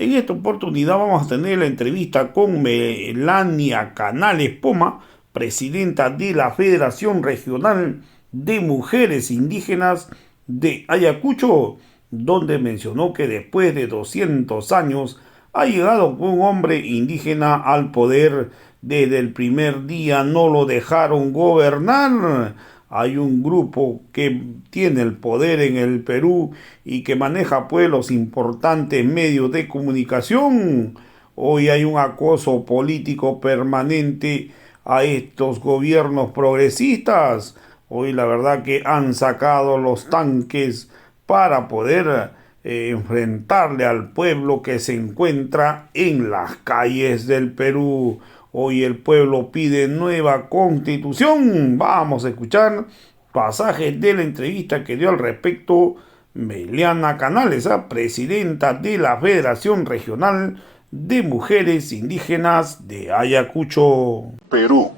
En esta oportunidad vamos a tener la entrevista con Melania Canales Poma, presidenta de la Federación Regional de Mujeres Indígenas de Ayacucho, donde mencionó que después de 200 años ha llegado un hombre indígena al poder. Desde el primer día no lo dejaron gobernar. Hay un grupo que tiene el poder en el Perú y que maneja pues los importantes medios de comunicación. Hoy hay un acoso político permanente a estos gobiernos progresistas. Hoy la verdad que han sacado los tanques para poder enfrentarle al pueblo que se encuentra en las calles del Perú. Hoy el pueblo pide nueva constitución. Vamos a escuchar pasajes de la entrevista que dio al respecto Meliana Canales, presidenta de la Federación Regional de Mujeres Indígenas de Ayacucho. Perú,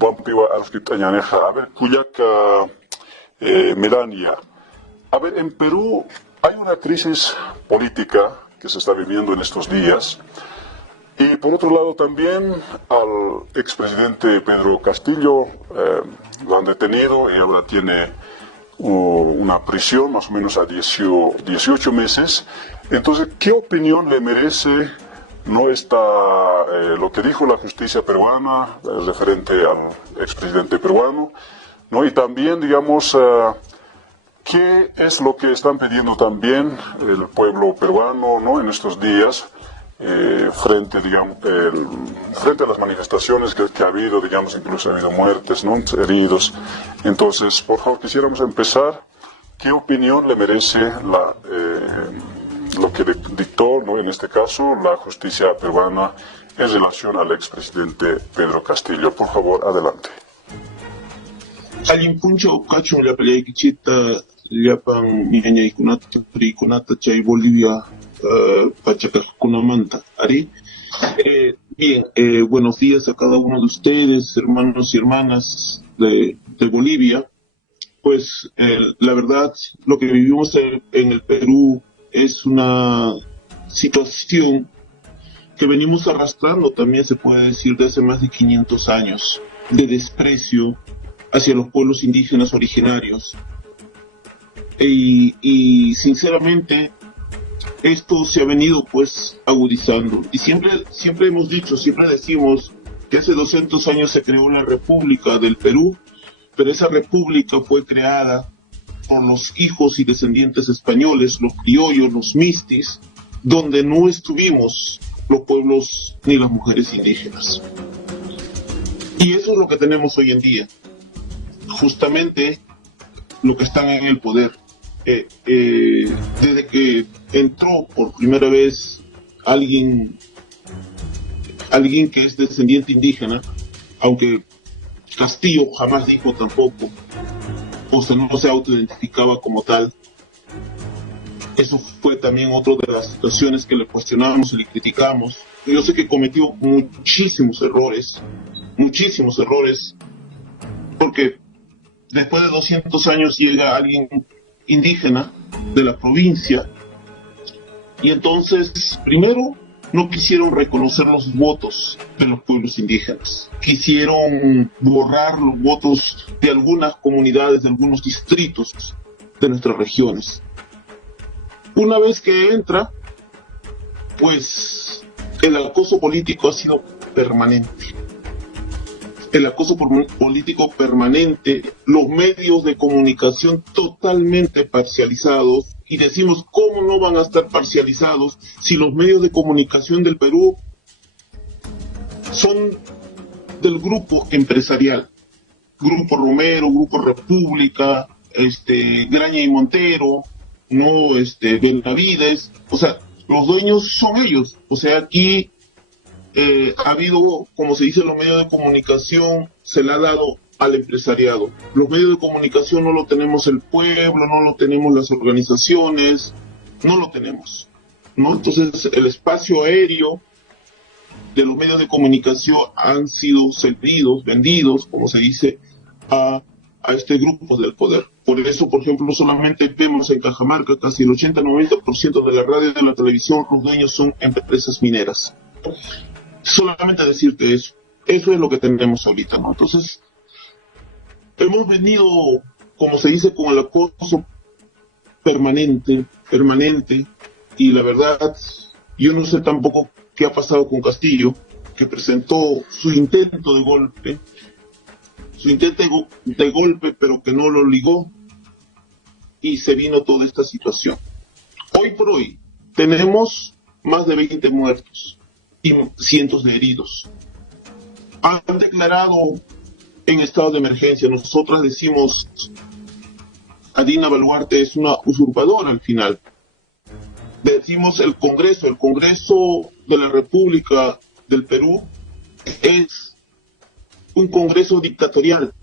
Wampiwa Alfitañaneja, a ver, Cuyaca, Melania. A ver, en Perú hay una crisis política que se está viviendo en estos días. Y por otro lado también al expresidente Pedro Castillo lo han detenido y ahora tiene una prisión más o menos a 18 meses. Entonces, ¿qué opinión le merece lo que dijo la justicia peruana referente al expresidente peruano? ¿No? Y también, digamos, ¿qué es lo que están pidiendo también el pueblo peruano, ¿no? En estos días? Frente a las manifestaciones que ha habido, digamos, incluso ha habido muertes, ¿no? Heridos. Entonces, por favor, quisiéramos empezar. ¿Qué opinión le merece lo que dictó, ¿no? En este caso, la justicia peruana en relación al expresidente Pedro Castillo? Por favor, adelante. Puncho cacho la pelea que chita llapan miña y kunata chay Bolivia Pachacakunamanta. Ari. Bien, buenos días a cada uno de ustedes, hermanos y hermanas de Bolivia. Pues la verdad, lo que vivimos en el Perú es una situación que venimos arrastrando, también se puede decir, de hace más de 500 años, de desprecio hacia los pueblos indígenas originarios. Y sinceramente, esto se ha venido pues agudizando. Y siempre hemos dicho, siempre decimos que hace 200 años se creó la República del Perú, pero esa república fue creada por los hijos y descendientes españoles, los criollos, los mistis, donde no estuvimos los pueblos ni las mujeres indígenas. Y eso es lo que tenemos hoy en día. Justamente lo que están en el poder. Desde que entró por primera vez alguien que es descendiente indígena, aunque Castillo jamás dijo tampoco, o sea, no se autoidentificaba como tal. Eso fue también otra de las situaciones que le cuestionamos y le criticamos. Yo sé que cometió muchísimos errores, porque después de 200 años llega alguien indígena de la provincia y entonces primero no quisieron reconocer los votos de los pueblos indígenas, quisieron borrar los votos de algunas comunidades, de algunos distritos de nuestras regiones. Una vez que entra, pues el acoso político ha sido permanente. El acoso político permanente, los medios de comunicación totalmente parcializados, y decimos, ¿cómo no van a estar parcializados si los medios de comunicación del Perú son del grupo empresarial? Grupo Romero, Grupo República, Graña y Montero, no, Benavides, o sea, los dueños son ellos. O sea, aquí ha habido, como se dice en los medios de comunicación, se le ha dado al empresariado. Los medios de comunicación no lo tenemos el pueblo, no lo tenemos las organizaciones, no lo tenemos, ¿no? Entonces el espacio aéreo de los medios de comunicación han sido cedidos, vendidos, como se dice, a a este grupo del poder. Por eso, por ejemplo, solamente vemos en Cajamarca casi el 80-90% de la radio y de la televisión, los dueños son empresas mineras. Solamente decirte eso. Eso es lo que tenemos ahorita, ¿no? Entonces, hemos venido, como se dice, con el acoso permanente, y la verdad, yo no sé tampoco qué ha pasado con Castillo, que presentó su intento de golpe, pero que no lo ligó, y se vino toda esta situación. Hoy por hoy, tenemos más de 20 muertos y cientos de heridos. Han declarado en estado de emergencia. Nosotras decimos, Dina Boluarte es una usurpadora al final. Decimos el Congreso de la República del Perú es un Congreso dictatorial.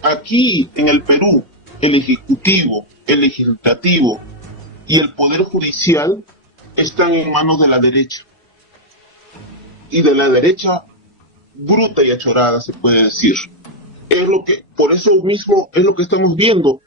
Aquí en el Perú, el Ejecutivo, el Legislativo y el Poder Judicial están en manos de la derecha. Y de la derecha bruta y achorada, se puede decir. Por eso mismo es lo que estamos viendo,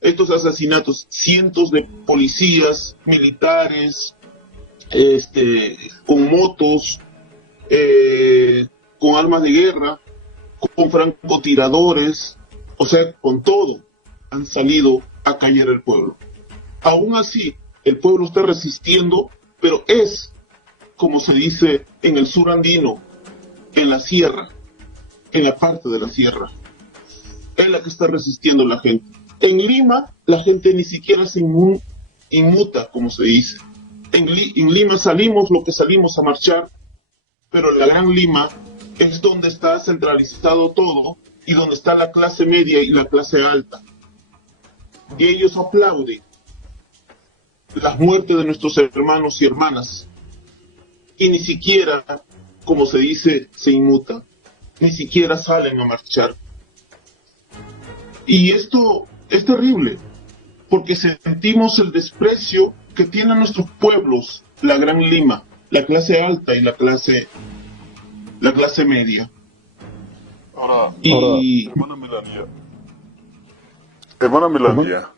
estos asesinatos, cientos de policías, militares, con motos, con armas de guerra, con francotiradores, o sea, con todo, han salido a callar al pueblo. Aún así, el pueblo está resistiendo, pero es, como se dice en el sur andino, en la sierra, en la parte de la sierra, es la que está resistiendo la gente. En Lima, la gente ni siquiera se inmuta, como se dice. En Lima salimos lo que salimos a marchar, pero la Gran Lima es donde está centralizado todo y donde está la clase media y la clase alta. Y ellos aplauden las muertes de nuestros hermanos y hermanas. Y ni siquiera, como se dice, se inmuta, ni siquiera salen a marchar. Y esto es terrible, porque sentimos el desprecio que tienen nuestros pueblos, la Gran Lima, la clase alta y la clase media. Ahora, hermana Melania,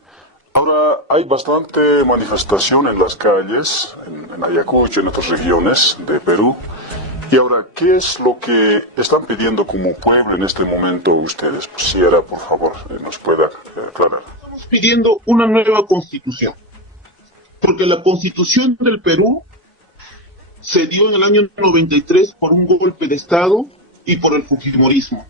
ahora hay bastante manifestación en las calles, en Ayacucho, en otras regiones de Perú. Y ahora, ¿qué es lo que están pidiendo como pueblo en este momento ustedes? Pues si era, por favor, nos pueda aclarar. Estamos pidiendo una nueva constitución, porque la constitución del Perú se dio en el año 93 por un golpe de Estado y por el fujimorismo,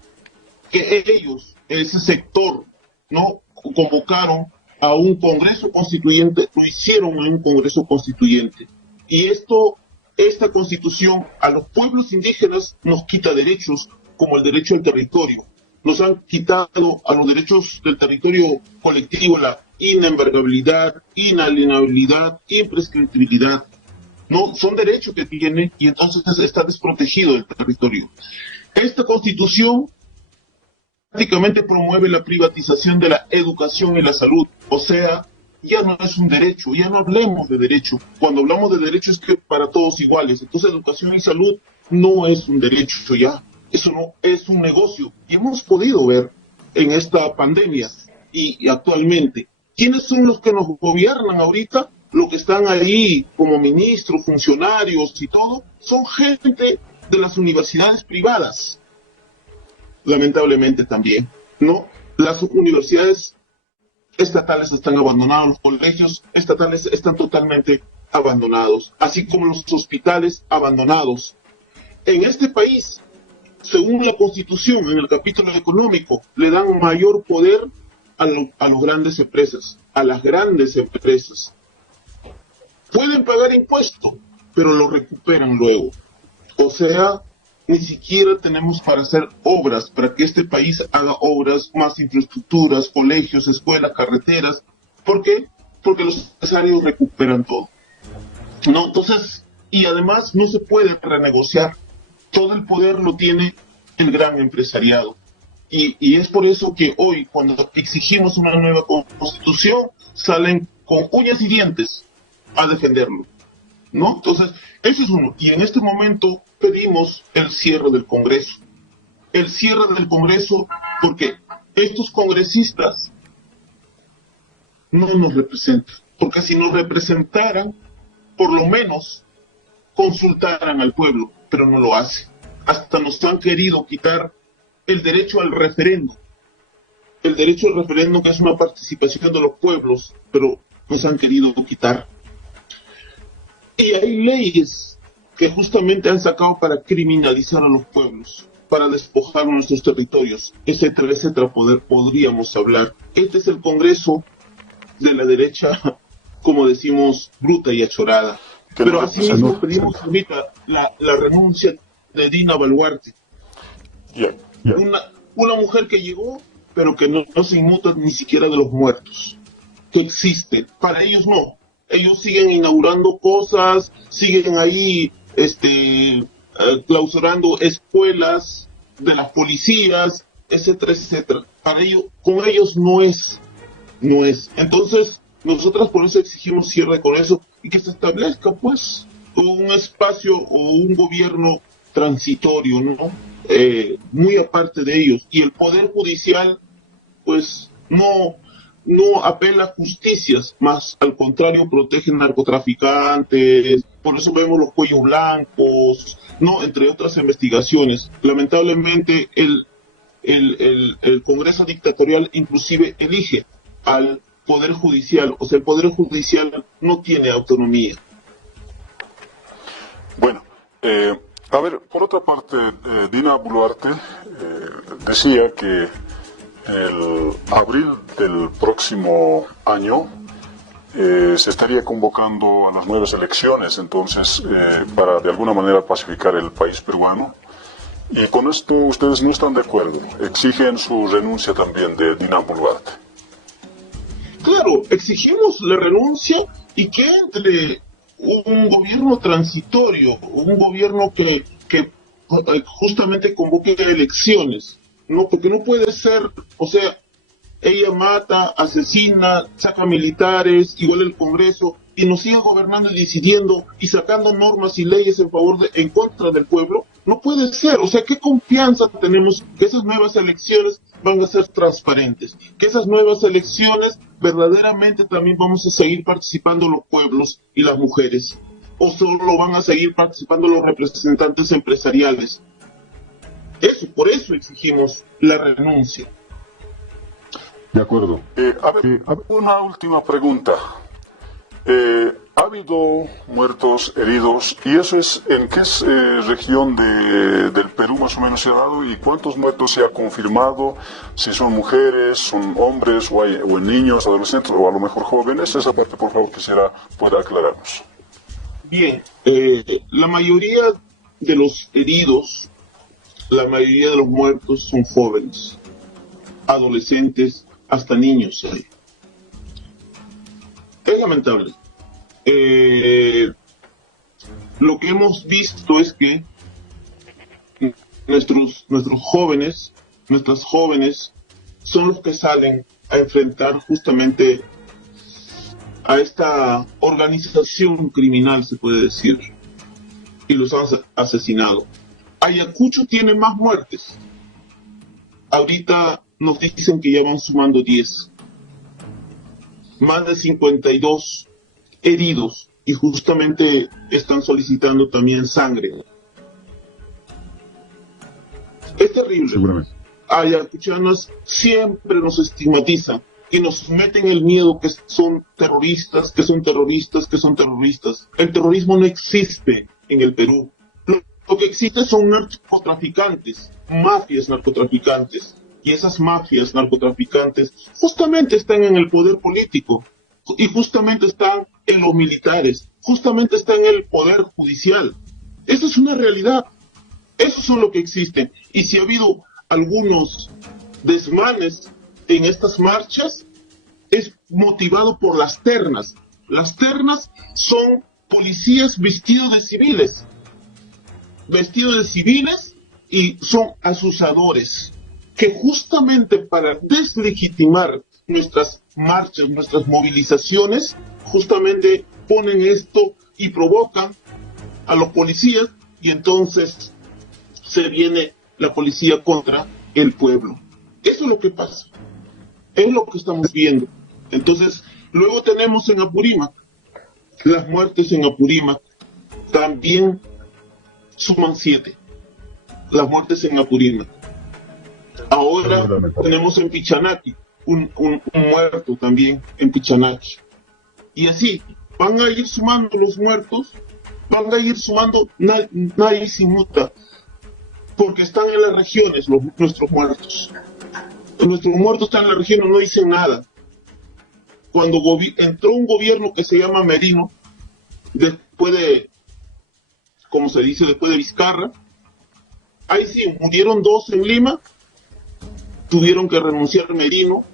que ellos, ese sector, no convocaron a un Congreso Constituyente, lo hicieron en un Congreso Constituyente, y esta constitución a los pueblos indígenas nos quita derechos como el derecho al territorio. Nos han quitado a los derechos del territorio colectivo la inembargabilidad, inalienabilidad, imprescriptibilidad. No, son derechos que tiene y entonces está desprotegido el territorio. Esta constitución prácticamente promueve la privatización de la educación y la salud, o sea, ya no es un derecho, ya no hablemos de derecho. Cuando hablamos de derecho es que para todos iguales. Entonces educación y salud no es un derecho ya, eso no es un negocio. Y hemos podido ver en esta pandemia y actualmente, ¿quiénes son los que nos gobiernan ahorita? Los que están ahí como ministros, funcionarios y todo, son gente de las universidades privadas. Lamentablemente también, ¿no? Las universidades estatales están abandonados, los colegios estatales están totalmente abandonados, así como los hospitales abandonados. En este país, según la Constitución, en el capítulo económico, le dan mayor poder a las grandes empresas, a las grandes empresas. Pueden pagar impuestos, pero lo recuperan luego. O sea, ni siquiera tenemos para hacer obras, para que este país haga obras, más infraestructuras, colegios, escuelas, carreteras. ¿Por qué? Porque los empresarios recuperan todo. No, entonces, y además no se puede renegociar. Todo el poder lo tiene el gran empresariado. Y es por eso que hoy, cuando exigimos una nueva constitución, salen con uñas y dientes a defenderlo, ¿no? Entonces, eso es uno. Y en este momento pedimos el cierre del Congreso. El cierre del Congreso porque estos congresistas no nos representan, porque si nos representaran, por lo menos consultaran al pueblo, pero no lo hacen. Hasta nos han querido quitar el derecho al referéndum. El derecho al referéndum, que es una participación de los pueblos, pero nos han querido quitar. Y hay leyes que justamente han sacado para criminalizar a los pueblos, para despojar nuestros territorios, etcétera, etcétera, podríamos hablar. Este es el Congreso de la derecha, como decimos, bruta y achorada. Pero asimismo pedimos ahorita la renuncia de Dina Boluarte. Una mujer que llegó, pero que no se inmuta ni siquiera de los muertos, que existe. Para ellos no. Ellos siguen inaugurando cosas, siguen ahí clausurando escuelas de las policías, etcétera, etcétera. Para ellos, con ellos no es. Entonces, nosotras por eso exigimos cierre con eso y que se establezca, pues, un espacio o un gobierno transitorio, ¿no? Muy aparte de ellos. Y el Poder Judicial, pues, no apela a justicias, más al contrario protege narcotraficantes, por eso vemos los cuellos blancos, no, entre otras investigaciones. Lamentablemente el Congreso dictatorial inclusive elige al Poder Judicial, o sea, el Poder Judicial no tiene autonomía. Bueno, a ver, por otra parte, Dina Boluarte decía que el abril del próximo año se estaría convocando a las nuevas elecciones, entonces, para de alguna manera pacificar el país peruano. Y con esto ustedes no están de acuerdo, exigen su renuncia también de Dina Boluarte. Claro, exigimos la renuncia y que entre un gobierno transitorio, un gobierno que justamente convoque elecciones. No, porque no puede ser, o sea, ella mata, asesina, saca militares, igual el Congreso, y nos sigue gobernando y decidiendo y sacando normas y leyes en contra del pueblo. No puede ser, o sea, ¿qué confianza tenemos que esas nuevas elecciones van a ser transparentes? Que esas nuevas elecciones verdaderamente también vamos a seguir participando los pueblos y las mujeres, o solo van a seguir participando los representantes empresariales. Por eso exigimos la renuncia. De acuerdo. A ver, una última pregunta. ¿Ha habido muertos, heridos? ¿Y eso es en qué región del Perú más o menos se ha dado? ¿Y cuántos muertos se ha confirmado? Si son mujeres, son hombres, o en niños, adolescentes, o a lo mejor jóvenes. Esa parte, por favor, quisiera poder aclararnos. Bien, la mayoría de los heridos, la mayoría de los muertos son jóvenes, adolescentes, hasta niños. Es lamentable. Lo que hemos visto es que nuestros jóvenes, nuestras jóvenes, son los que salen a enfrentar justamente a esta organización criminal, se puede decir, y los han asesinado. Ayacucho tiene más muertes. Ahorita nos dicen que ya van sumando 10. Más de 52 heridos y justamente están solicitando también sangre. Es terrible. Seguramente. Ayacuchanos siempre nos estigmatizan y nos meten el miedo que son terroristas, que son terroristas, que son terroristas. El terrorismo no existe en el Perú. Lo que existe son narcotraficantes, mafias narcotraficantes. Y esas mafias narcotraficantes justamente están en el poder político, y justamente están en los militares, justamente están en el poder judicial. Esa es una realidad. Esos son lo que existen. Y si ha habido algunos desmanes en estas marchas, es motivado por las ternas. Las ternas son policías vestidos de civiles. Y son asusadores, que justamente para deslegitimar nuestras marchas, nuestras movilizaciones, justamente ponen esto y provocan a los policías, y entonces se viene la policía contra el pueblo. Eso es lo que pasa, es lo que estamos viendo. Entonces, luego tenemos en Apurímac, las muertes en Apurímac también suman 7, las muertes en Apurímac. Ahora tenemos en Pichanaki un muerto también en Pichanaki. Y así, van a ir sumando los muertos, van a ir sumando, nadie se inmuta, porque están en las regiones nuestros muertos. Nuestros muertos están en las regiones, no dicen nada. Cuando entró un gobierno que se llama Merino, después de, como se dice, después de Vizcarra, ahí sí, murieron 2 en Lima, tuvieron que renunciar Merino,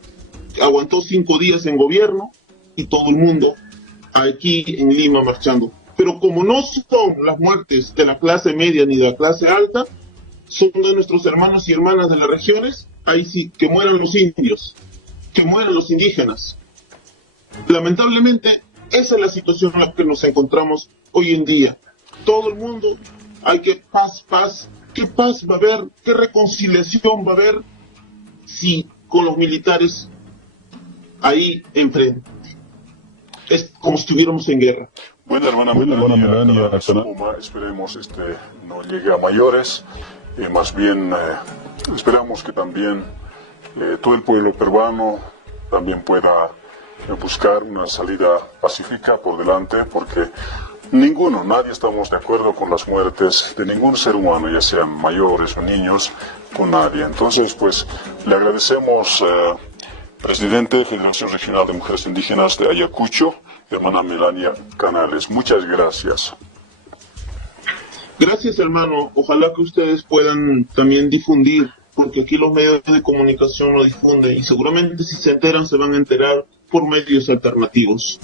aguantó 5 días en gobierno, y todo el mundo aquí en Lima marchando. Pero como no son las muertes de la clase media ni de la clase alta, son de nuestros hermanos y hermanas de las regiones, ahí sí, que mueran los indios, que mueran los indígenas. Lamentablemente, esa es la situación en la que nos encontramos hoy en día. Todo el mundo, hay que paz. ¿Qué paz va a haber? ¿Qué reconciliación va a haber si con los militares ahí enfrente? Es como si estuviéramos en guerra. Bueno, hermana Melania, esperemos no llegue a mayores, más bien esperamos que también todo el pueblo peruano también pueda buscar una salida pacífica por delante, porque nadie estamos de acuerdo con las muertes de ningún ser humano, ya sean mayores o niños, con nadie. Entonces, pues, le agradecemos, presidente, Federación Regional de Mujeres Indígenas de Ayacucho, hermana Melania Canales. Muchas gracias. Gracias, hermano. Ojalá que ustedes puedan también difundir, porque aquí los medios de comunicación lo difunden y seguramente si se enteran se van a enterar por medios alternativos.